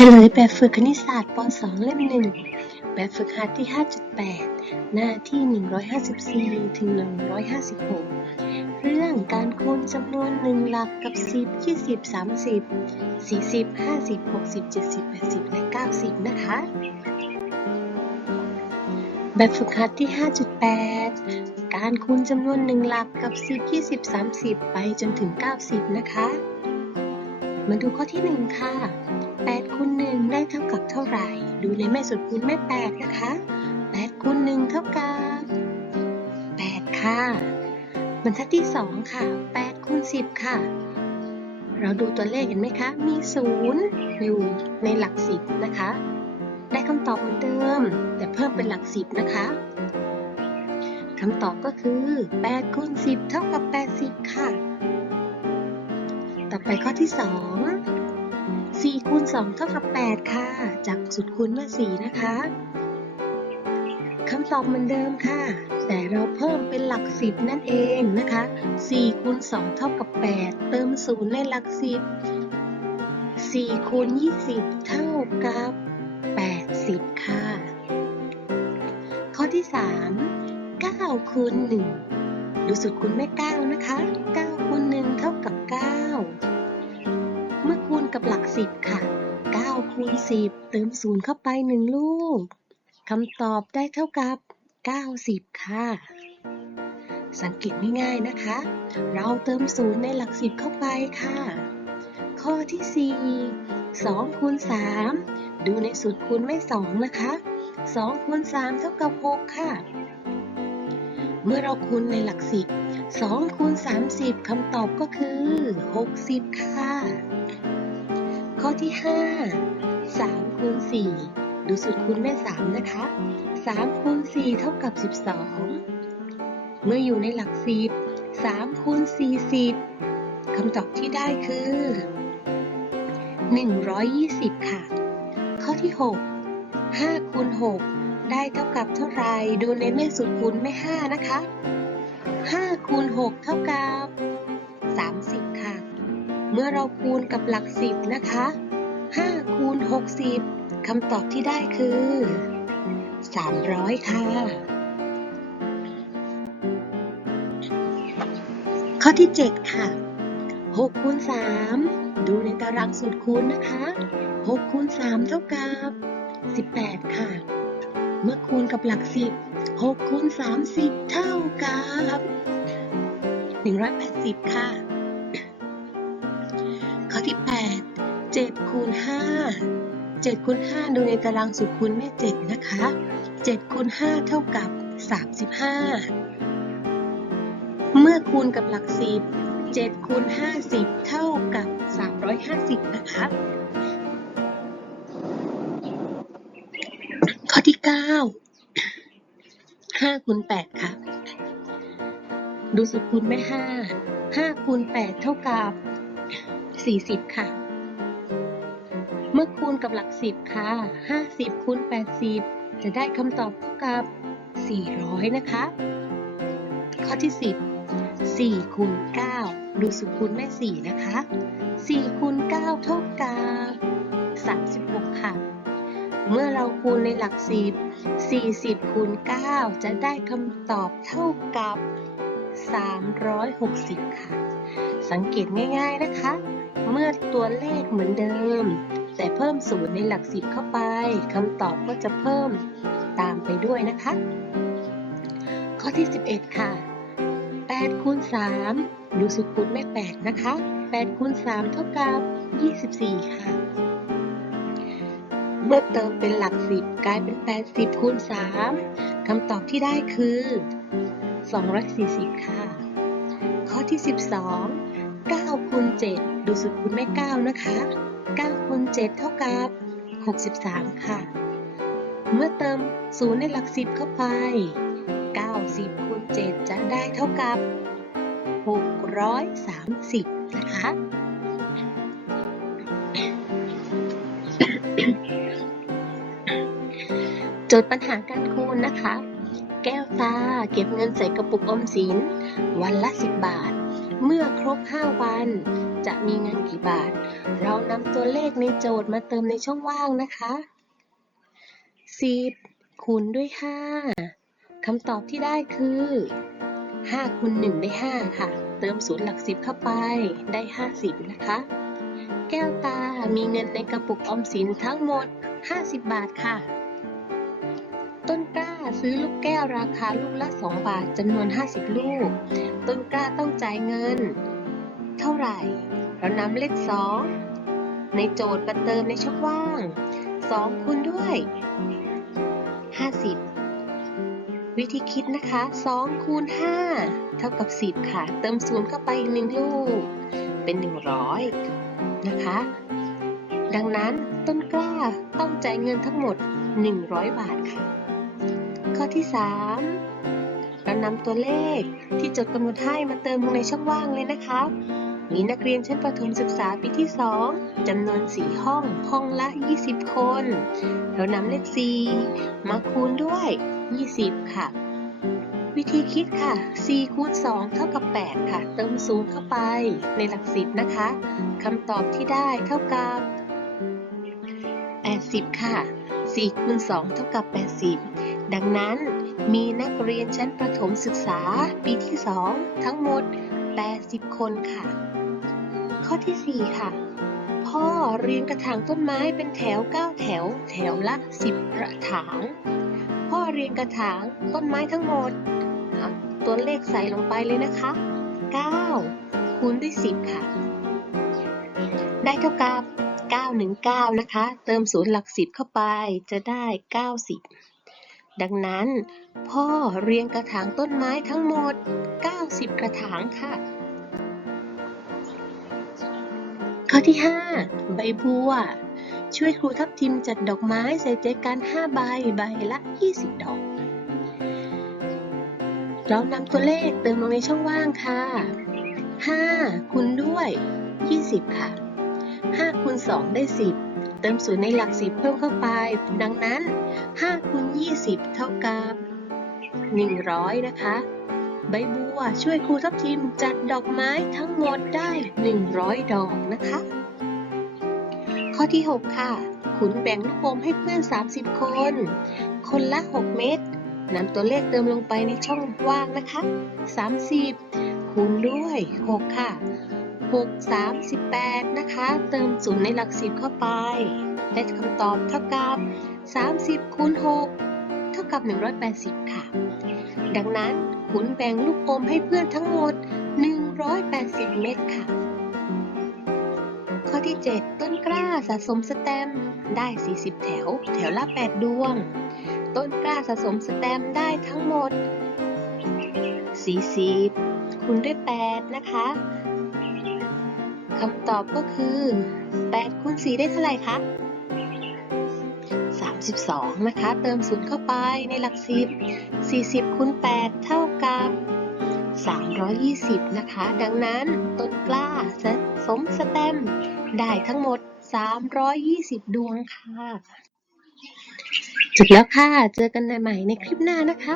ฉลยแบบฝึกคณิตศาสตร์ป .2 เล่มหนึ่งแบบฝึกหัดที่ 5.8 หน้าที่ 154 ถึง 156 เรื่องการคูณจำนวนหนึ่งหลักกับ 10 20 30 40 50 60 70 80 และ 90 นะคะ แบบฝึกหัดที่ 5.8 การคูณจำนวนหนึ่งหลักกับ 10 20 30 ไปจนถึง 90 นะคะ มาดูข้อที่ 1 ค่ะ 8คูณ1ได้เท่ากับเท่าไหร่ ดูในแม่สุดคูณแม่ 8 นะคะ8คูณ1เท่ากับ 8 ค่ะ บรรทัดที่ 2 ค่ะ8คูณ10 ค่ะ เราดูตัวเลขเห็นไหมคะ มี 0 อยู่ในหลัก 10 นะคะ ได้คำตอบเหมือนเดิม แต่เพิ่มเป็นหลัก 10 นะคะคำตอบก็คือ8คูณ10 เท่ากับ 80 ค่ะ ต่อไปข้อที่ 2 4คูณ2เท่ากับ 8 ค่ะ จากสุดคูณมา4นะคะคำตอบเหมือนเดิมค่ะ แต่เราเพิ่มเป็นหลัก 10 นั่นเองนะคะ4คูณ2เท่ากับ 8 เติม 0 ในหลัก 10 4คูณ20 เท่ากับ 80 ค่ะ ข้อที่ 3 9คูณ1ดูสุดคูณแม่9นะคะ9คูณ1เท่ากับ 9 9คูณ10เติม0เข้าไป1ลูกคำตอบได้เท่ากับ 90 ค่ะ สังเกตง่ายๆนะคะ เราเติม0ในหลัก10เข้าไปค่ะ ข้อที่ 4 2คูณ3ดูในสูตรคูณไม่ 2 นะคะ2คูณ3เท่ากับ 6 ค่ะ เมื่อเราคูณในหลัก10 2คูณ30 คำตอบก็คือ 60 ค่ะ ข้อที่ 5 3คูณ4ดูสูตรคูณแม่3นะคะ3คูณ4เท่ากับ 12 เมื่ออยู่ในหลัก 10 3คูณ40คำตอบที่ได้คือ 120 ค่ะ ข้อที่ 6 5คูณ6ได้เท่ากับเท่าไรดูในแม่สูตรคูณแม่ 5 นะคะ 5คูณ6เท่ากับ 30 ค่ะ เมื่อเราคูณกับหลัก 10 นะคะ 5คูณ60คำตอบที่ได้คือ 300 ค่ะ ข้อที่ 7 ค่ะ6คูณ3ดูในตารางสูตรคูณนะคะ6คูณ3เท่ากับ 18 ค่ะ เมื่อคูณกับหลัก 10 6คูณ30 เท่ากับ 180 ค่ะ ข้อที่ 8 7คูณ5 7คูณ5ดูในตารางสูตรคูณแม่7นะคะ7คูณ5เท่ากับ 35 เมื่อคูณกับหลัก 10 7คูณ50 เท่ากับ 350 นะคะ ข้อที่ 9 5คูณ8ค่ะ ดูสูตรคูณแม่ 5 5คูณ8เท่ากับ 40 ค่ะ มื่อคูณกับหลัก10ค่ะ 50คูณ80 จะได้คำตอบเท่ากับ 400 นะคะ ข้อที่ 10 4คูณ9 ดูสูตรคูณแม่ 4 นะคะ4คูณ9เท่ากับ36 ค่ะ เมื่อเราคูณในหลัก10 40คูณ9จะได้คำตอบเท่ากับ 360 ค่ะ สังเกตง่ายๆนะคะ เมื่อตัวเลขเหมือนเดิม เพิ่มศูนย์ในหลัก10เข้าไปคำตอบก็จะเพิ่มตามไปด้วยนะคะ ข้อที่ 11 ค่ะ8คูณ3ดูสุดคูณไม่8นะคะ8คูณ3เท่ากับ 24 ค่ะ เมื่อเติมเป็นหลัก 10 กลายเป็น 80คูณ3คำตอบที่ได้คือ 240 ค่ะ ข้อที่ 12 9คูณ7ดูสุดคูณแม่ 9 นะคะ 9คูณ7เท่ากับ 63 ค่ะ เมื่อเติม0ในหลัก10เข้าไป 90คูณ7จะได้เท่ากับ 630 นะคะ โจทย์ปัญหาการคูณนะคะ แก้วตาเก็บเงินใส่กระปุกออมสิน วันละ 10 บาท เมื่อครบ 5 วัน จะมีเงินกี่บาท เรานำตัวเลขในโจทย์มาเติมในช่องว่างนะคะ 10คูณด้วย 5คำตอบที่ได้คือ 5คูณ1ได้ 5 ค่ะ เติมศูนย์หลักสิบเข้าไปได้ 50 นะคะ แก้วตามีเงินในกระปุกออมสินทั้งหมด 50 บาทค่ะต้นกล้าซื้อลูกแก้วราคาลูกละ 2 บาทจำนวน 50 ลูก ต้นกล้าต้องจ่ายเงิน เท่าไหร่ เรานำเลข 2 ในโจทย์มาเติมในช่องว่าง 2 คูณด้วย 50 วิธีคิดนะคะ 2 คูณ 5 เท่ากับ 10 ค่ะ เติมศูนย์เข้าไปอีกหนึ่งลูก เป็น 100 นะคะ ดังนั้นต้นกล้าต้องจ่ายเงินทั้งหมด 100 บาทค่ะ ข้อที่ 3 เรนำตัวเลขที่จดกำหนดให้มาเติมลงในช่องว่างเลยนะคะ มีนักเรียนชั้นประถมศึกษาปีที่ 2จำนวน 4 ห้อง ห้องละ 20 คนเรานำเลข 4 มาคูณด้วย 20 ค่ะ วิธีคิดค่ะ 4 คูณ 2 เท่ากับ 8 ค่ะ เติมศูนย์เข้าไปในหลักสิบนะคะคำตอบที่ได้เท่ากับ 80 ค่ะ 4 คูณ 2 เท่ากับ 80 ดังนั้น มีนักเรียนชั้นประถมศึกษาปีที่ 2 ทั้งหมด 80 คนค่ะ ข้อที่ 4 ค่ะ พ่อเรียงกระถางต้นไม้เป็นแถว 9 แถว แถวละ 10 กระถาง พ่อเรียงกระถางต้นไม้ทั้งหมด ตัวเลขใส่ลงไปเลยนะคะ 9 คูณด้วย 10 ค่ะ ได้เท่ากับ 919 นะคะ เติมศูนย์หลักสิบเข้าไปจะได้ 90 ดังนั้น พ่อเรียงกระถางต้นไม้ทั้งหมด 90 กระถางค่ะ ข้อที่ 5 ใบบัว ช่วยครูทับทิมจัดดอกไม้ใส่ใจกัน 5 ใบ ใบละ 20 ดอก เรานำตัวเลขเติมลงในช่องว่างค่ะ 5คูณด้วย 20 ค่ะ 5คูณ2ได้ 10 เติมศูนย์ในหลัก10เพิ่มเข้าไป ดังนั้น5คูณ20 เท่ากับ 100 นะคะ ใบบัวช่วยครูทับทิมจัดดอกไม้ทั้งหมดได้ 100 ดอกนะคะ ข้อที่ 6 ค่ะ ขุนแบ่งลูกอมให้เพื่อน 30 คน คนละ 6 เม็ดนำตัวเลขเติมลงไปในช่องว่างนะคะ 30 คูณด้วย 6 ค่ะ 6 38นะคะ เติมศูนย์ในหลัก10เข้าไป ได้คำตอบเท่ากับ 30คูณ6เท่ากับ 180 ค่ะ ดังนั้นขุนแบ่งลูกอมให้เพื่อนทั้งหมด 180 เม็ดค่ะ ข้อที่ 7 ต้นกล้าสะสมสแตมได้ 40 แถว แถวละ 8 ดวง ต้นกล้าสะสมสแตมได้ทั้งหมด 40คูณด้วย 8 นะคะ คำตอบก็คือ8คูณ4ได้เท่าไหร่คะ 32 นะคะ เติมศูนย์เข้าไปในหลักสิบ40คูณ8เท่ากับ 320 นะคะ ดังนั้นต้นกล้าสะสมสแตมได้ทั้งหมด 320 ดวงค่ะจบแล้วค่ะ เจอกันใหม่ในคลิปหน้านะคะ